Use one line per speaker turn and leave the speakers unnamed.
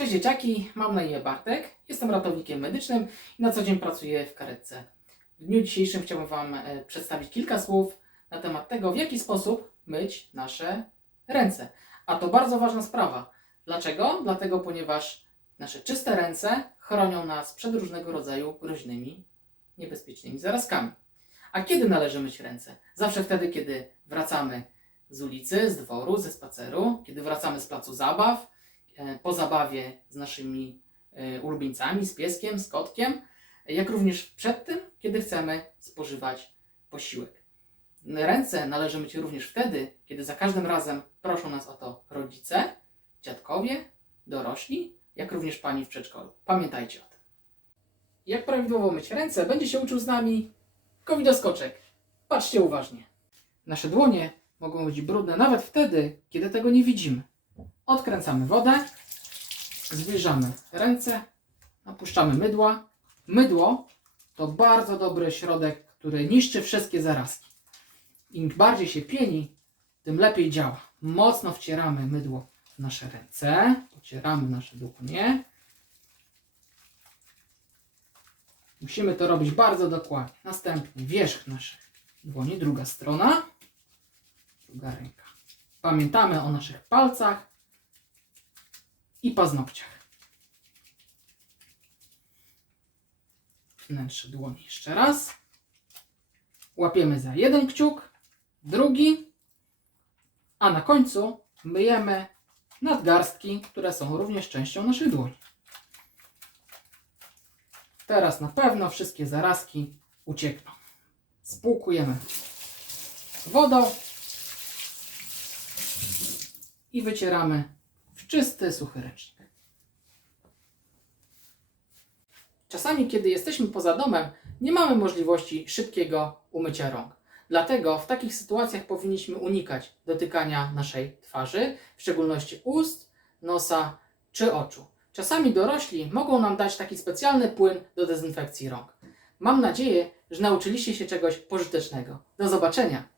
Cześć dzieciaki, mam na imię Bartek, jestem ratownikiem medycznym i na co dzień pracuję w karetce. W dniu dzisiejszym chciałbym Wam e, przedstawić kilka słów na temat tego, w jaki sposób myć nasze ręce. A to bardzo ważna sprawa. Dlaczego? Dlatego, ponieważ nasze czyste ręce chronią nas przed różnego rodzaju groźnymi, niebezpiecznymi zarazkami. A kiedy należy myć ręce? Zawsze wtedy, kiedy wracamy z ulicy, z dworu, ze spaceru, kiedy wracamy z placu zabaw, po zabawie z naszymi e, ulubieńcami, z pieskiem, z kotkiem, jak również przed tym, kiedy chcemy spożywać posiłek. Ręce należy myć również wtedy, kiedy za każdym razem proszą nas o to rodzice, dziadkowie, dorośli, jak również pani w przedszkolu. Pamiętajcie o tym. Jak prawidłowo myć ręce, będzie się uczył z nami Covidoskoczek. Patrzcie uważnie. Nasze dłonie mogą być brudne nawet wtedy, kiedy tego nie widzimy. Odkręcamy wodę, zbliżamy ręce, napuszczamy mydła. Mydło to bardzo dobry środek, który niszczy wszystkie zarazki. Im bardziej się pieni, tym lepiej działa. Mocno wcieramy mydło w nasze ręce, pocieramy nasze dłonie. Musimy to robić bardzo dokładnie. Następnie wierzch naszych dłoni, druga strona, druga ręka. Pamiętamy o naszych palcach i paznokciach. Wnętrze dłoni jeszcze raz. Łapiemy za jeden kciuk, drugi, a na końcu myjemy nadgarstki, które są również częścią naszych dłoni. Teraz na pewno wszystkie zarazki uciekną. Spłukujemy wodą i wycieramy w czysty, suchy ręcznik. Czasami, kiedy jesteśmy poza domem, nie mamy możliwości szybkiego umycia rąk. Dlatego w takich sytuacjach powinniśmy unikać dotykania naszej twarzy, w szczególności ust, nosa czy oczu. Czasami dorośli mogą nam dać taki specjalny płyn do dezynfekcji rąk. Mam nadzieję, że nauczyliście się czegoś pożytecznego. Do zobaczenia!